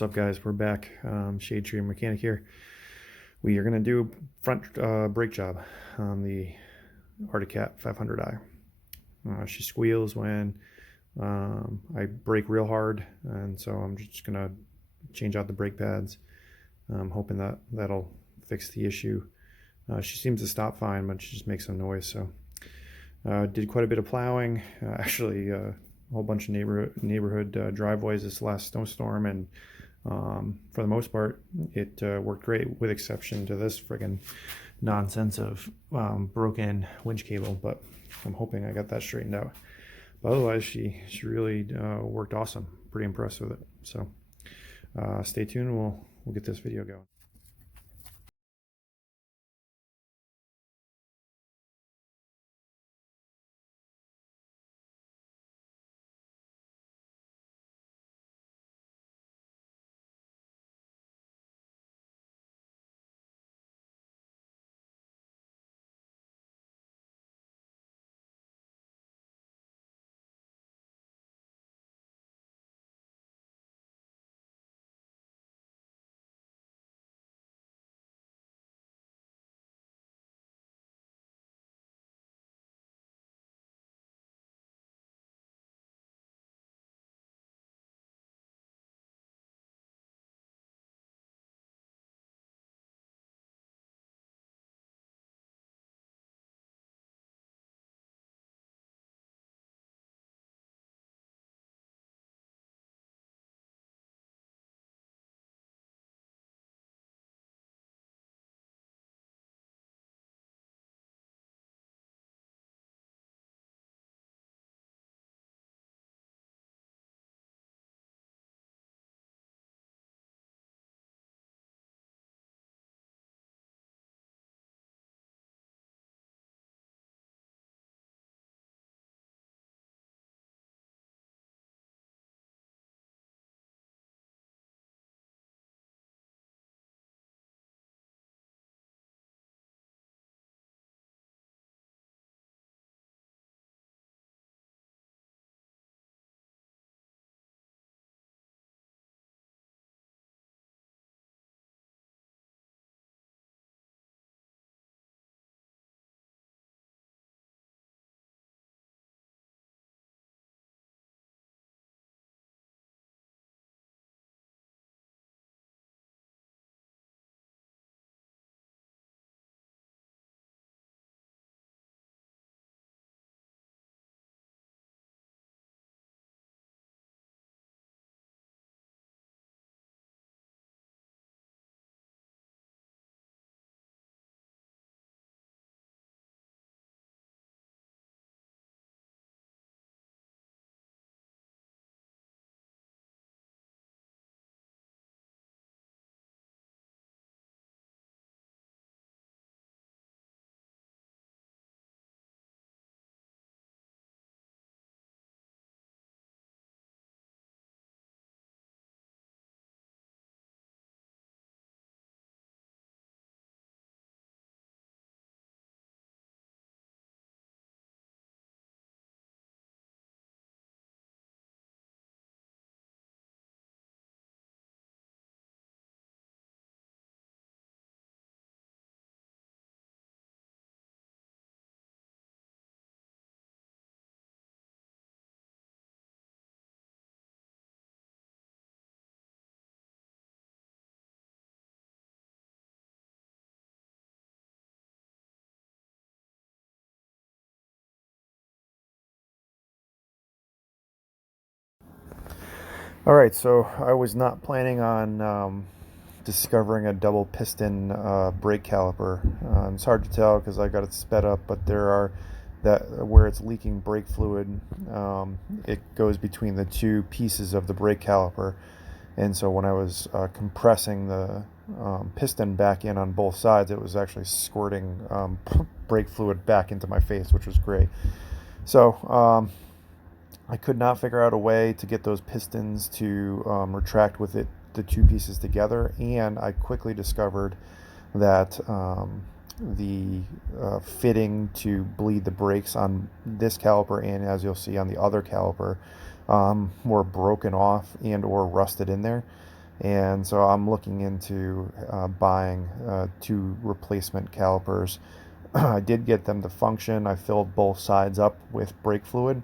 What's up, guys? We're back. Shade Tree Mechanic here. We are going to do front brake job on the ARTICAT 500i. She squeals when I brake real hard, and so I'm just going to change out the brake pads. I'm hoping that that'll fix the issue. She seems to stop fine, but she just makes some noise. So did quite a bit of plowing. Actually, a whole bunch of neighborhood driveways this last snowstorm, and for the most part it worked great, with exception to this friggin' nonsense of broken winch cable, but I'm hoping I got that straightened out. But otherwise she really worked awesome. Pretty impressed with it. So stay tuned, we'll get this video going. All right, so I was not planning on discovering a double piston brake caliper. It's hard to tell because I got it sped up, but there are that where it's leaking brake fluid. It goes between the two pieces of the brake caliper, and so when I was compressing the piston back in on both sides, it was actually squirting brake fluid back into my face, which was great. So I could not figure out a way to get those pistons to retract with the two pieces together, and I quickly discovered that the fitting to bleed the brakes on this caliper, and as you'll see on the other caliper, were broken off and or rusted in there. And so I'm looking into buying 2 replacement calipers. I did get them to function. I filled both sides up with brake fluid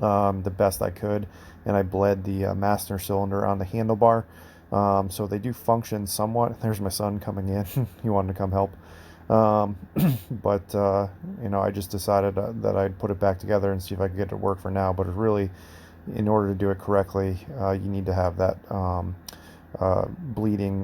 the best I could, and I bled the master cylinder on the handlebar. So they do function somewhat. There's my son coming in. He wanted to come help. Um, but I just decided that I'd put it back together and see if I could get it to work for now. But it really, in order to do it correctly, you need to have that bleeding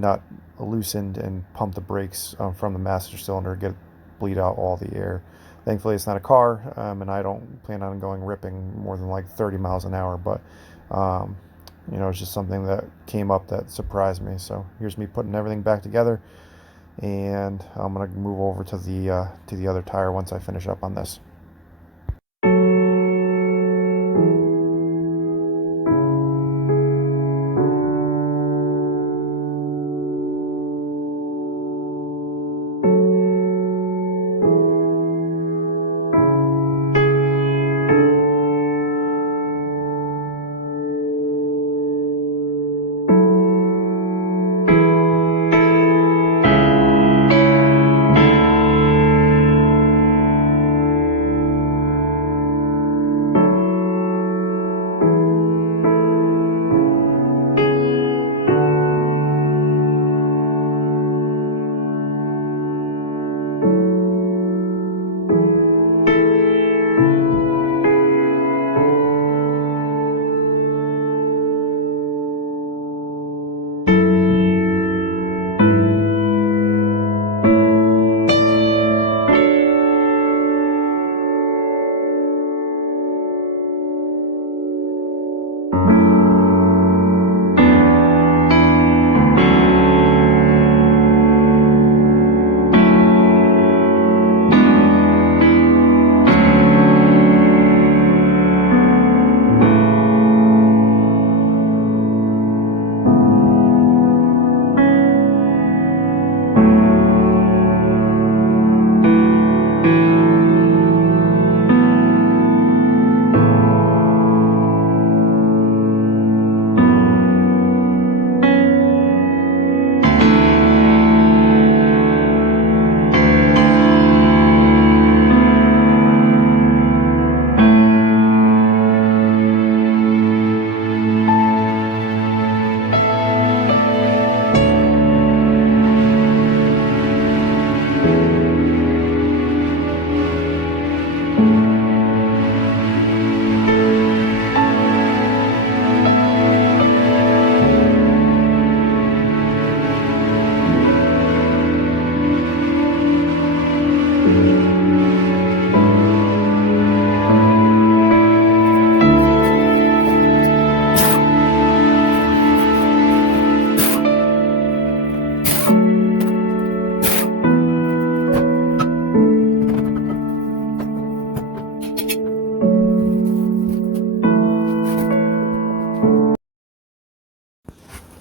nut loosened and pump the brakes from the master cylinder, bleed out all the air. Thankfully, it's not a car, and I don't plan on going ripping more than like 30 miles an hour. But it's just something that came up that surprised me. So here's me putting everything back together, and I'm gonna move over to the other tire once I finish up on this.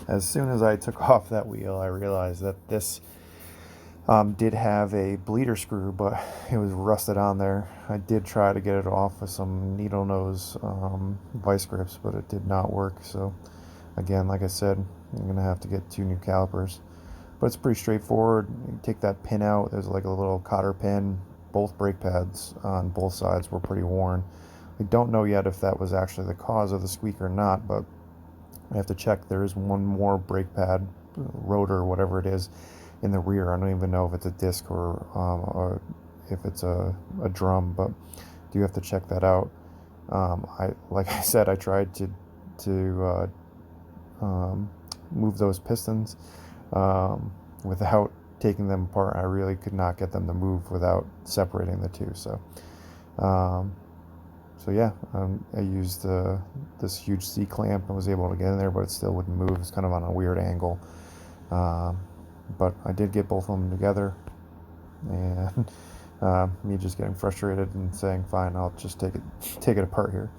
As soon as I took off that wheel, I realized that this did have a bleeder screw, but it was rusted on there. I did try to get it off with some needle nose vice grips, but it did not work. So again, like I said, I'm gonna have to get 2 new calipers. But it's pretty straightforward. You take that pin out. There's like a little cotter pin. Both brake pads on both sides were pretty worn. We don't know yet if that was actually the cause of the squeak or not, but I have to check. There is one more brake pad, rotor, whatever it is, in the rear. I don't even know if it's a disc or if it's a drum, but do have to check that out. Like I said, I tried to move those pistons without taking them apart. I really could not get them to move without separating the two. So yeah, I used this huge C-clamp and was able to get in there, but it still wouldn't move. It's kind of on a weird angle. But I did get both of them together, and me just getting frustrated and saying, fine, I'll just take it apart here.